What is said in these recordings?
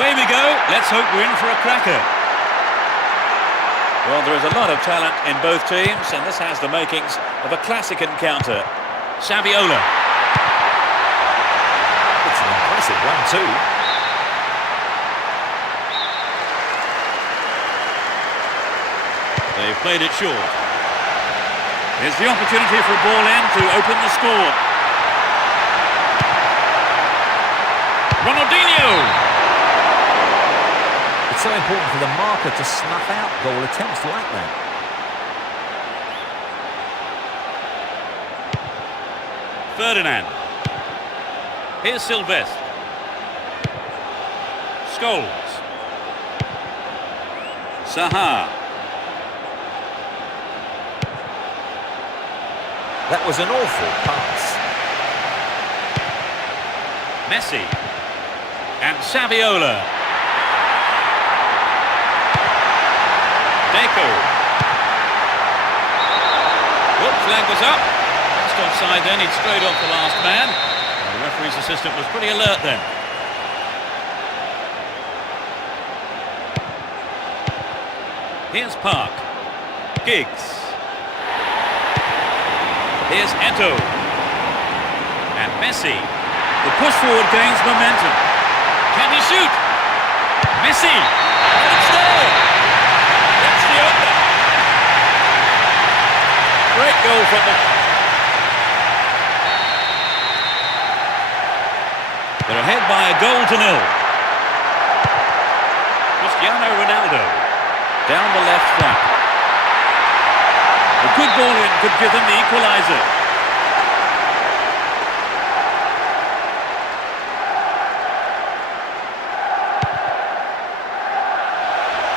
Away we go. Let's hope we're in for a cracker. Well, there is a lot of talent in both teams, and this has the makings of a classic encounter. Saviola. It's an impressive one too. They've played it short. Here's the opportunity for a ball in to open the score. Ronaldinho! It's so important for the marker to snuff out goal attempts like that. Ferdinand. Here's Sylvestre. Scholes. Saha. That was an awful pass. Messi. And Saviola. Deco. Whoop, flag was up. Just offside then, he'd straight off the last man. assistant was pretty alert then. Here's Park. Giggs. Here's Eto'o. And Messi. The push forward gains momentum. Can he shoot? Messi. And it's there. That's the opener. Great goal from them. They're ahead by a goal to nil. Cristiano Ronaldo. Down the left flank. A good ball in could give them the equaliser.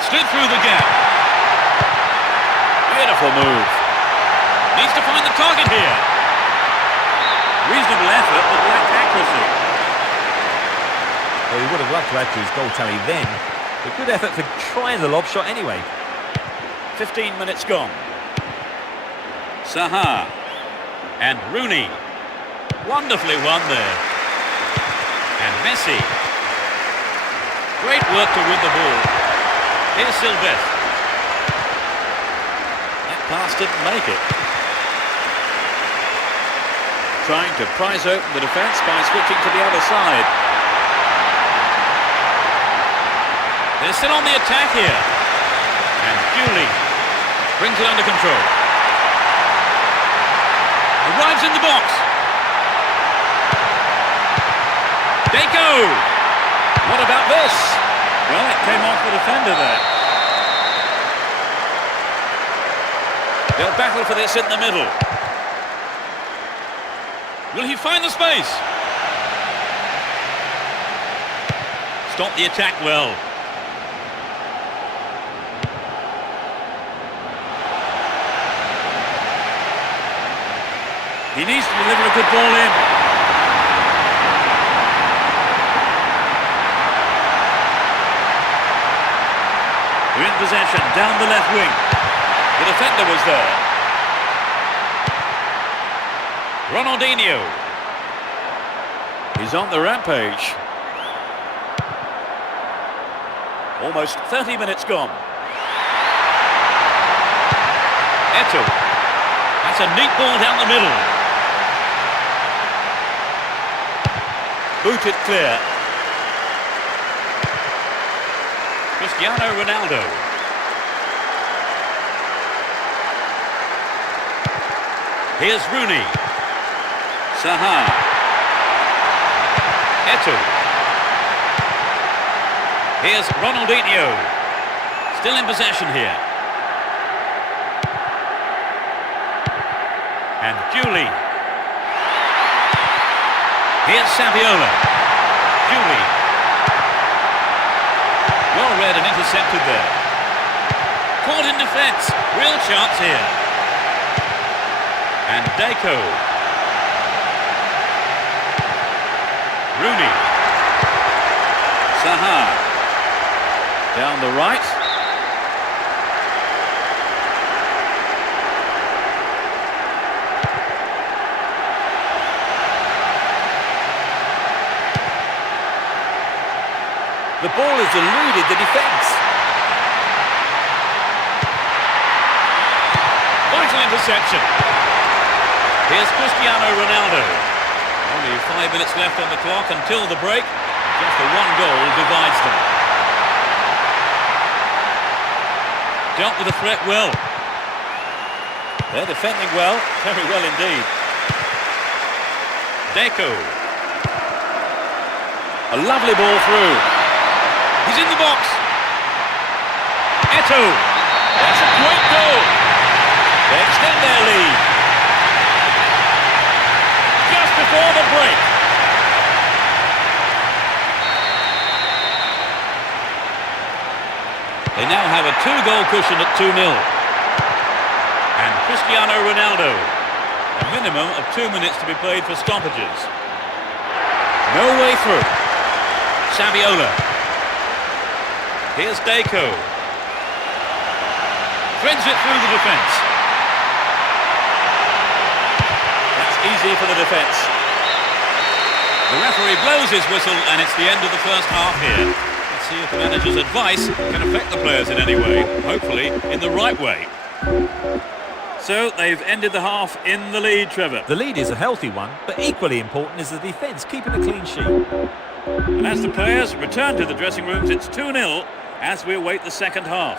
Slid through the gap. Beautiful move. Needs to find the target here. Reasonable effort, but lacked accuracy. Well, he would have loved to add to his goal tally then, but good effort for trying the lob shot anyway. 15 minutes gone. Zaha. And Rooney. Wonderfully won there. And Messi. Great work to win the ball. Here's Sylvestre. That pass didn't make it. Trying to prise open the defence by switching to the other side. They're still on the attack here. And Julie brings it under control. Arrives in the box. Deco! What about this? Well, it came off the defender there. They'll battle for this in the middle. Will he find the space? Stop the attack well. He needs to deliver a good ball in. They're in possession, down the left wing. The defender was there. Ronaldinho. He's on the rampage. Almost 30 minutes gone. Eto'o. That's a neat ball down the middle. Booted clear. Cristiano Ronaldo. Here's Rooney. Zaha. Eto'o. Here's Ronaldinho. Still in possession here. And Julie. Here's Saviola. Julie. Well read and intercepted there. Caught in defence. Real chance here. And Deco. Rooney. Zaha. Down the right. The ball has eluded the defence. Vital interception. Here's Cristiano Ronaldo. Only 5 minutes left on the clock until the break. Just the one goal divides them. Dealt with the threat well. They're defending well, very well indeed. Deco. A lovely ball through. He's in the box. Eto'o. That's a great goal. They extend their lead. Just before the break. They now have a 2-goal cushion at 2-0. And Cristiano Ronaldo. A minimum of 2 minutes to be played for stoppages. No way through. Saviola. Here's Deco. Threads it through the defence. That's easy for the defence. The referee blows his whistle and it's the end of the first half here. Let's see if the manager's advice can affect the players in any way. Hopefully in the right way. So they've ended the half in the lead, Trevor. The lead is a healthy one, but equally important is the defence, keeping a clean sheet. And as the players return to the dressing rooms, it's 2-0 as we await the second half.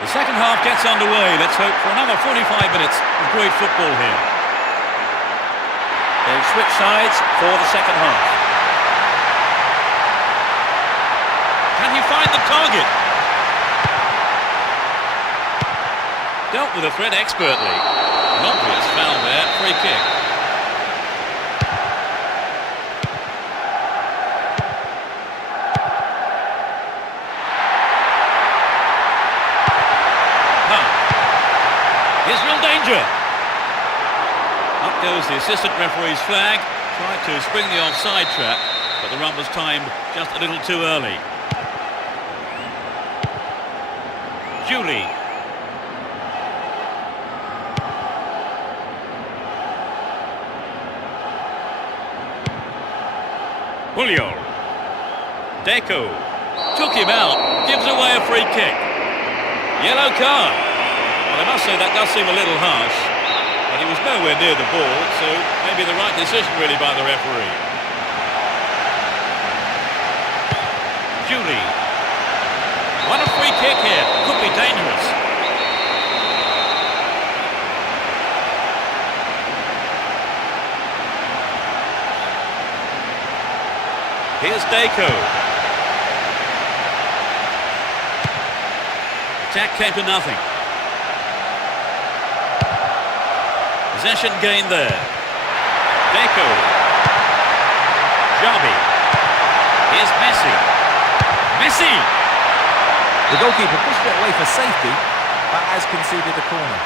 The second half gets underway. Let's hope for another 45 minutes of great football here. They've switched sides for the second half. Can he find the target? Dealt with the threat expertly. An obvious foul there, free kick. Here's real danger. Up goes the assistant referee's flag. Tried to spring the offside trap, but the run was timed just a little too early. Julie. Julio. Deco. Took him out. Gives away a free kick. Yellow card. Well, I must say that does seem a little harsh, but he was nowhere near the ball, so maybe the right decision really by the referee. Julie. What a free kick here. Could be dangerous. Here's Deco. Attack came to nothing. Possession gained there. Deco. Javi. Here's Messi. Messi! The goalkeeper pushed it away for safety, but has conceded a corner.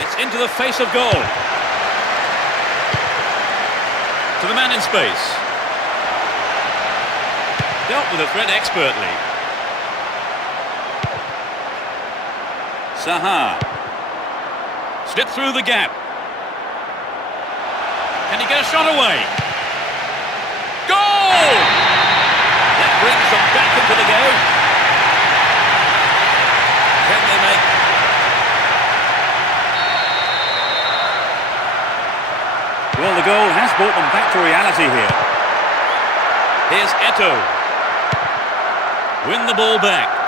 It's into the face of goal. To the man in space. Dealt with the threat expertly. Saha. Slipped through the gap. Can he get a shot away? Goal! That brings them back into the game. Can they make... Well, the goal has brought them back to reality here. Here's Eto'o. Win the ball back.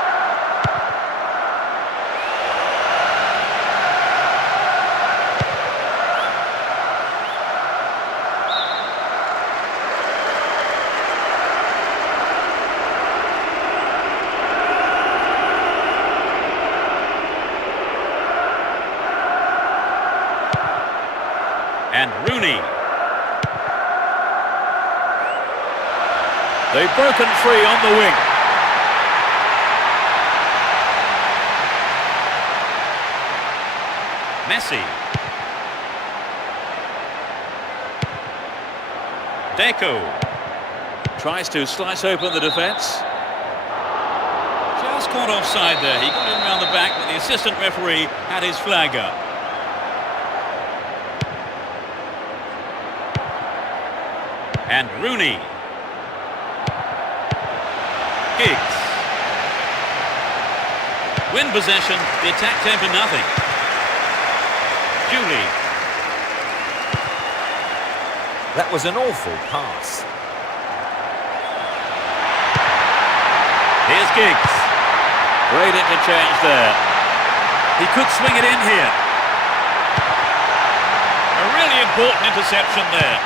And Rooney. They've broken free on the wing. Messi. Deco. Tries to slice open the defence. Just caught offside there. He got in around the back, but the assistant referee had his flag up. And Rooney. Giggs. Win possession, the attack came to nothing. Julie. That was an awful pass. Here's Giggs. Great interchange there. He could swing it in here. A really important interception there.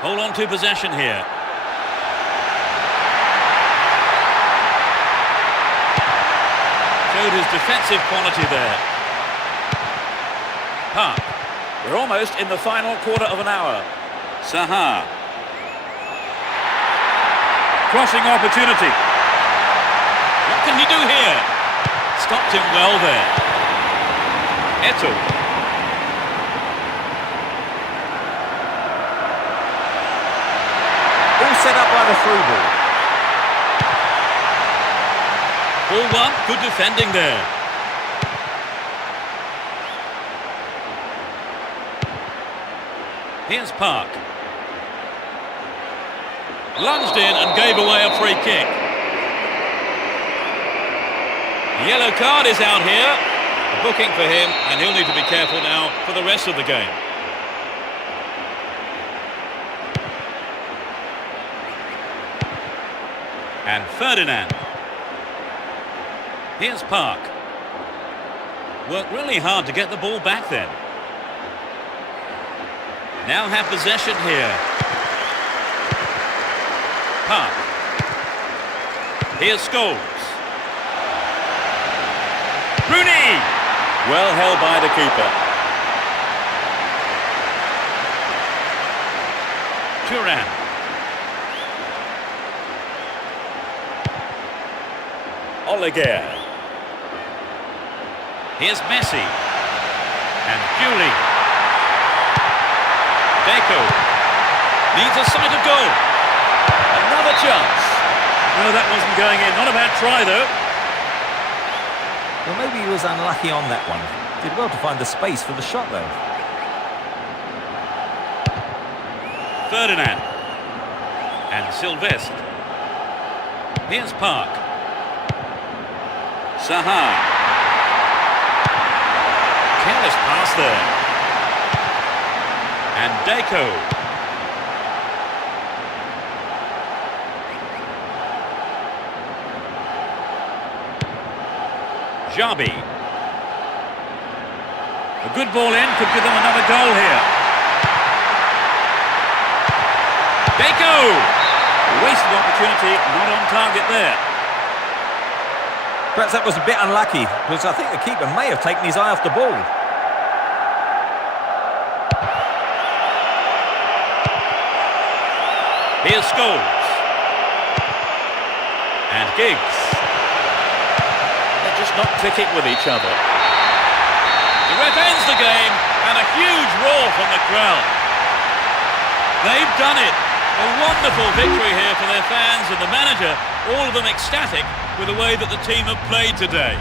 Hold on to possession here. Showed his defensive quality there. We're almost in the final quarter of an hour. Saha. Crossing opportunity. What can he do here? Stopped him well there. Eto'o. set up by the through ball. Ball one, good defending there. Here's Park. Lunged in and gave away a free kick. The yellow card is out here. A booking for him, and he'll need to be careful now for the rest of the game. And Ferdinand. Here's Park. Worked really hard to get the ball back then. Now have possession here. Park. Here's Scholes. Rooney! Well held by the keeper. Turan. Oleguer. Here's Messi. And Julie. Deco. Needs a sight of goal. Another chance. No, that wasn't going in. Not a bad try, though. Well, maybe he was unlucky on that one. Did well to find the space for the shot, though. Ferdinand. And Sylvestre. Here's Park. Saha. Careless pass there. And Deco. Jabi. A good ball in could give them another goal here. Deco! Wasted opportunity, not on target there. Perhaps that was a bit unlucky, because I think the keeper may have taken his eye off the ball. Here's Scholes. And Giggs. They're just not clicking with each other. The ref ends the game, and a huge roar from the crowd. They've done it. A wonderful victory here for their fans and the manager, all of them ecstatic with the way that the team have played today.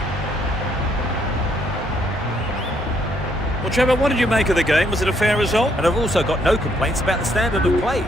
Well, Trevor, what did you make of the game? Was it a fair result? And I've also got no complaints about the standard of play.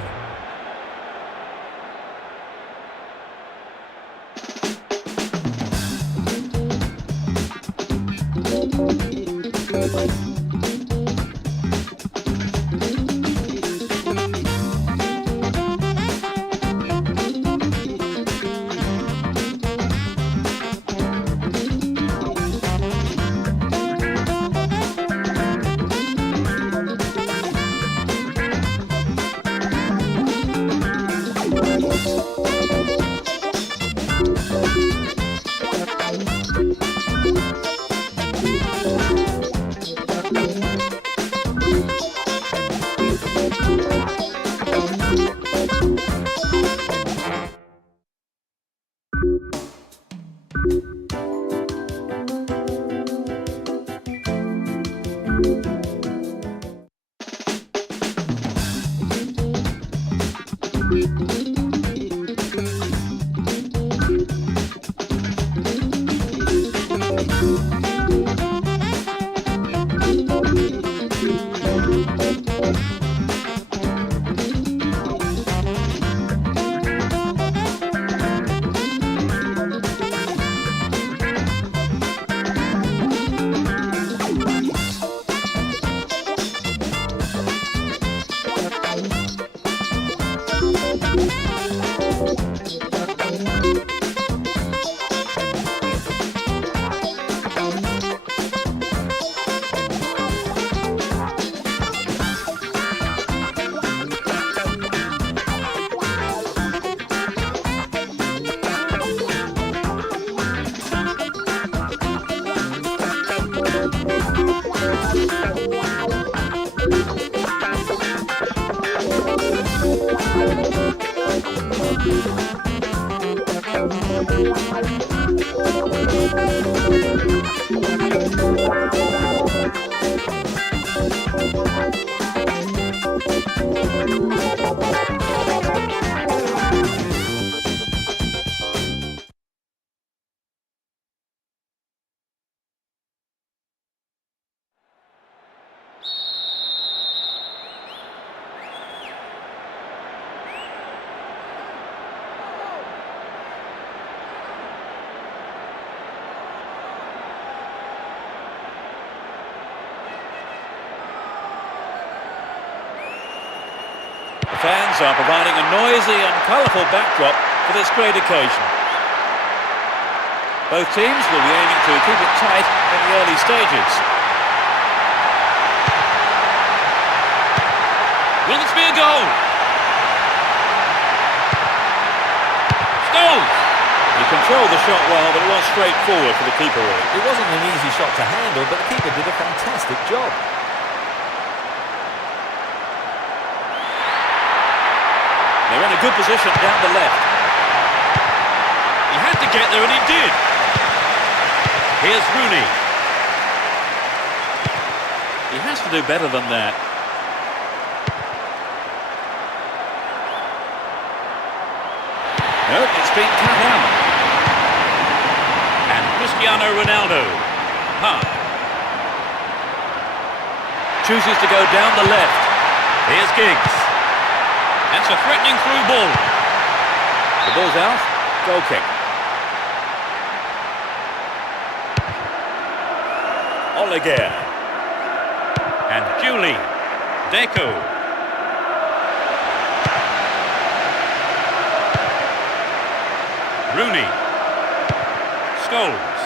fans are providing a noisy and colourful backdrop for this great occasion. Both teams will be aiming to keep it tight in the early stages. Will this be a goal? Stones! He controlled the shot well, but it was straightforward for the keeper. It wasn't an easy shot to handle, but the keeper did a fantastic job. They're in a good position down the left. He had to get there and he did. Here's Rooney. He has to do better than that. Nope, it's been cut out. And Cristiano Ronaldo. Chooses to go down the left. Here's Giggs. That's a threatening through ball. The ball's out. Goal kick. Oleguer. And Julie. Deco. Rooney. Scholes.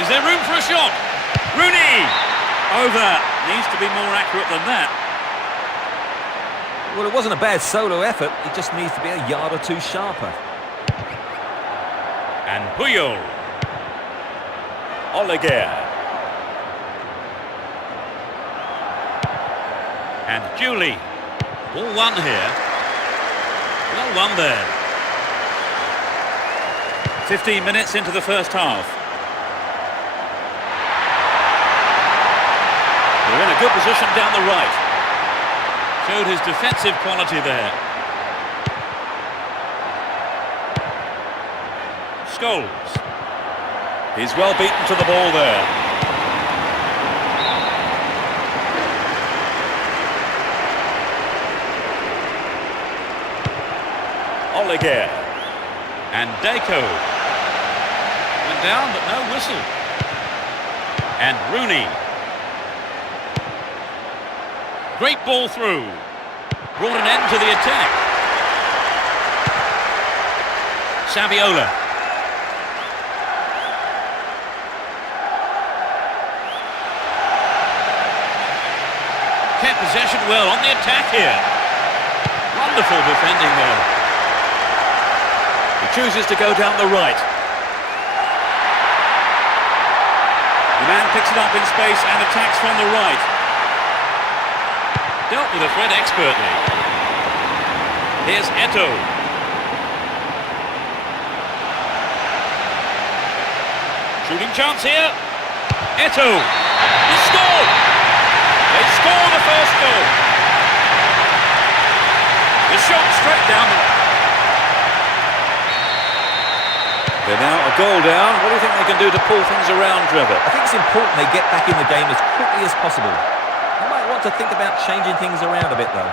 Is there room for a shot? Rooney! Over. Needs to be more accurate than that. Well, it wasn't a bad solo effort. He just needs to be a yard or two sharper. And Puyol. Oleguer. And Julie. Ball won here. Well won there. 15 minutes into the first half. They're in a good position down the right. Showed his defensive quality there. Scholes. He's well beaten to the ball there. Oleguer. And Deco. Went down, but no whistle. And Rooney. Great ball through. Brought an end to the attack. Saviola. Kept possession well on the attack here. Wonderful defending there. He chooses to go down the right. The man picks it up in space and attacks from the right. Dealt with the threat expertly. Here's Eto'o. Shooting chance here. Eto'o. He scored! They score the first goal. The shot straight down. They're now a goal down. What do you think they can do to pull things around, Trevor? I think it's important they get back in the game as quickly as possible. You might want to think about changing things around a bit, though.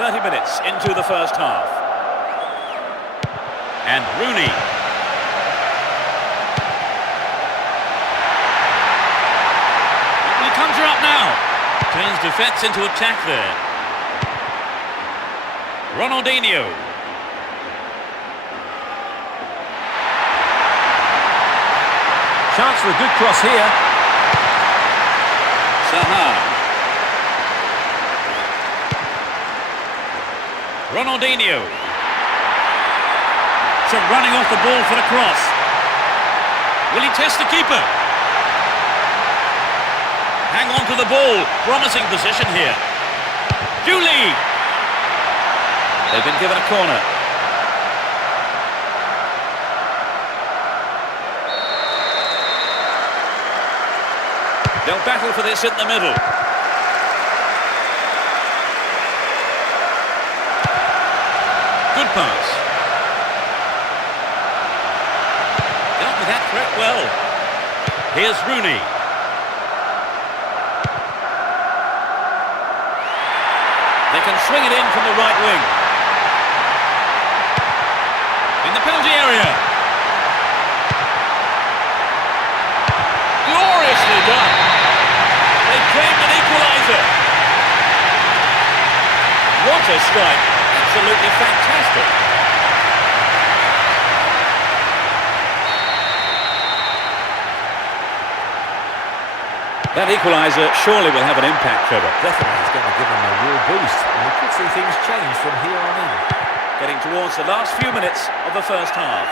30 minutes into the first half. And Rooney. Well, he conjure up now. Turns defence into attack there. Ronaldinho. Chance for a good cross here. Saha. Ronaldinho. So running off the ball for the cross. Will he test the keeper? Hang on to the ball. Promising position here. Julie. They've been given a corner. They'll battle for this in the middle. Good pass. Dealt with that threat well. Here's Rooney. They can swing it in from the right wing. In the penalty area. Gloriously done. They claimed an equaliser. What a strike. Absolutely fantastic. That equaliser surely will have an impact, Trevor. Definitely, it's going to give them a real boost, and we could see things change from here on in. Getting towards the last few minutes of the first half.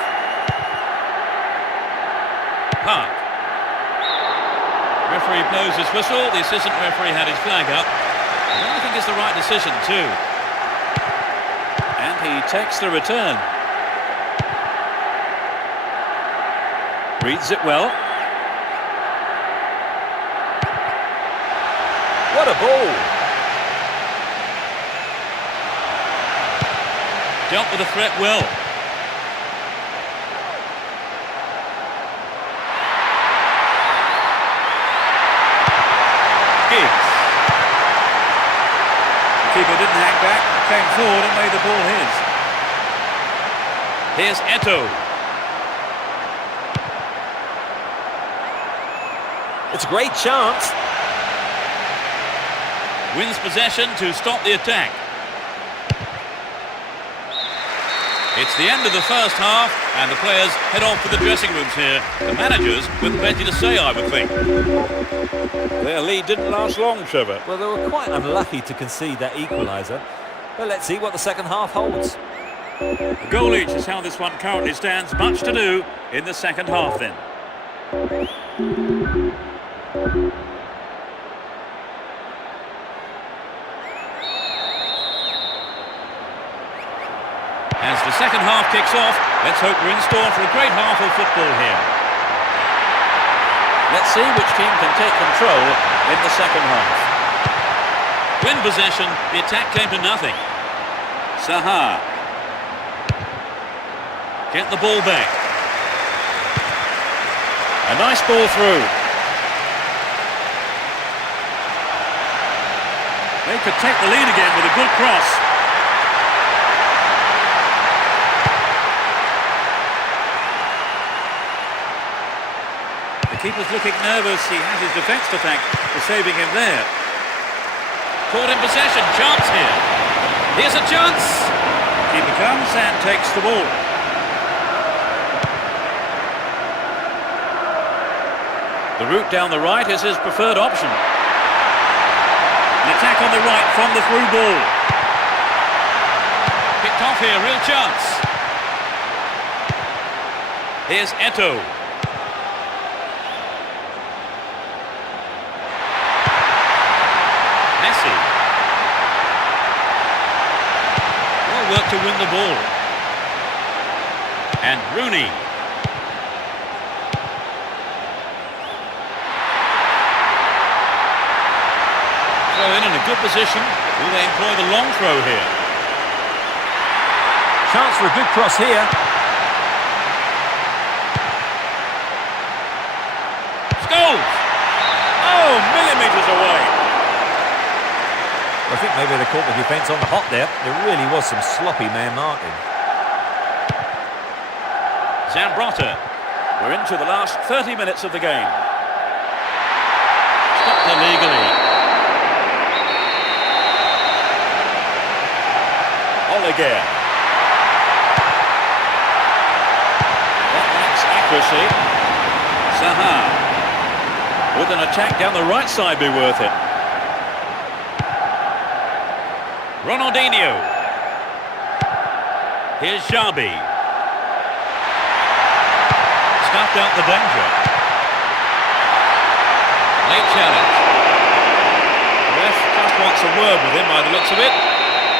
Park. Referee blows his whistle. The assistant referee had his flag up. I think it's the right decision too. And he takes the return. Reads it well. What a ball! Dealt with the threat well. Giggs. The keeper didn't hang back, came forward and made the ball his. Here's Eto'o. It's a great chance. Wins possession to stop the attack. It's the end of the first half, and the players head off to the dressing rooms here. The managers with plenty to say, I would think. Their lead didn't last long, Trevor. Well, they were quite unlucky to concede that equaliser. But let's see what the second half holds. A goal each is how this one currently stands. Much to do in the second half then. As the second half kicks off, let's hope we're in store for a great half of football here. Let's see which team can take control in the second half. Win possession, the attack came to nothing. Saha. Get the ball back. A nice ball through. They could take the lead again with a good cross. Keeper's looking nervous. He has his defence to thank for saving him there. Caught in possession. Chance here. Here's a chance. Keeper comes and takes the ball. The route down the right is his preferred option. An attack on the right from the through ball. Picked off here. Real chance. Here's Eto'o. Well worked to win the ball. And Rooney. Throw in a good position. Will they employ the long throw here? Chance for a good cross here. Scholes! Oh, millimetres away. I think maybe they caught the defence on the hop there. There really was some sloppy man marking. Zambrotta. We're into the last 30 minutes of the game. Stopped illegally. Oliger. That lacks accuracy. Saha. Would an attack down the right side be worth it? Ronaldinho. Here's Xabi. Snuffed out the danger. Late challenge. Ref just wants a word with him by the looks of it.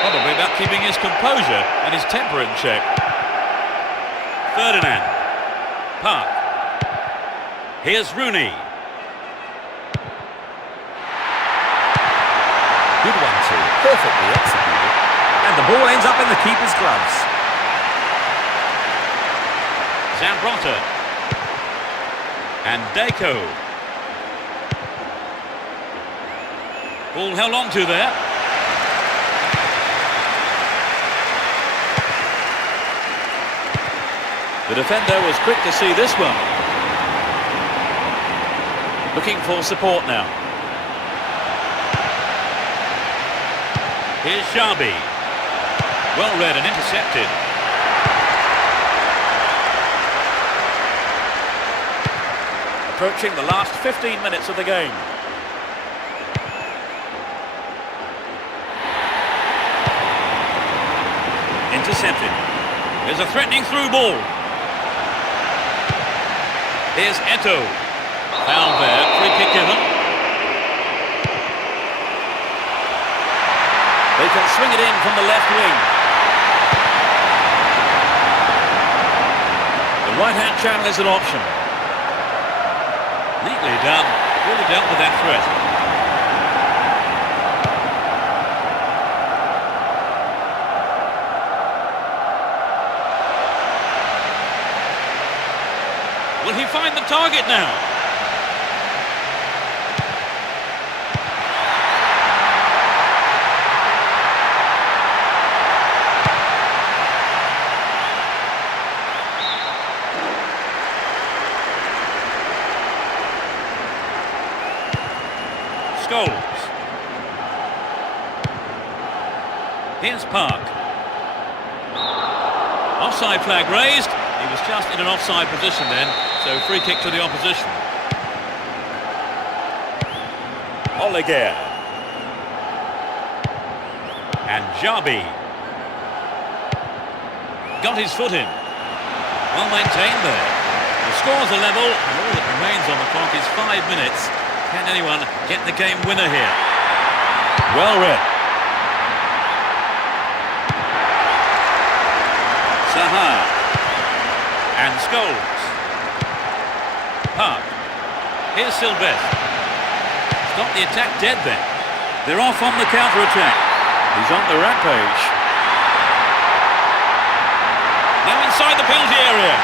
Probably about keeping his composure and his temper in check. Ferdinand. Park. Here's Rooney. Good 1-2, perfectly executed. And the ball ends up in the keeper's gloves. Zambrotta. And Deco. Ball held on to there. The defender was quick to see this one. Looking for support now. Here's Xabi. Well read and intercepted. Approaching the last 15 minutes of the game. Intercepted. There's a threatening through ball. Here's Eto. Foul there, free kick given. They can swing it in from the left wing. The right-hand channel is an option. Neatly done. Really dealt with that threat. Will he find the target now? Scholes. Here's Park. Offside flag raised. He was just in an offside position then, so free kick to the opposition. Oleguer. And Jabi. Got his foot in. Well maintained there. The score's a level, and all that remains on the clock is 5 minutes. Can anyone get the game winner here? Well read. Saha. And Scholes. Park. Here's Sylvestre. Stop the attack dead then. They're off on the counter-attack. He's on the rampage. Now inside the penalty area.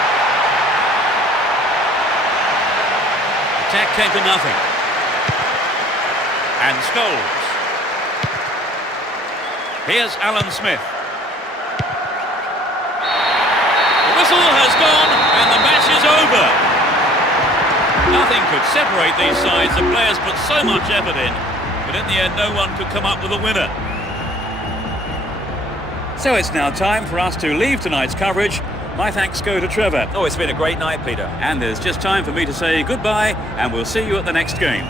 Attack came to nothing. And Scholes. Here's Alan Smith. The whistle has gone and the match is over. Nothing could separate these sides. The players put so much effort in, but in the end no one could come up with a winner. So it's now time for us to leave tonight's coverage. My thanks go to Trevor. Oh, it's been a great night, Peter. And there's just time for me to say goodbye, and we'll see you at the next game.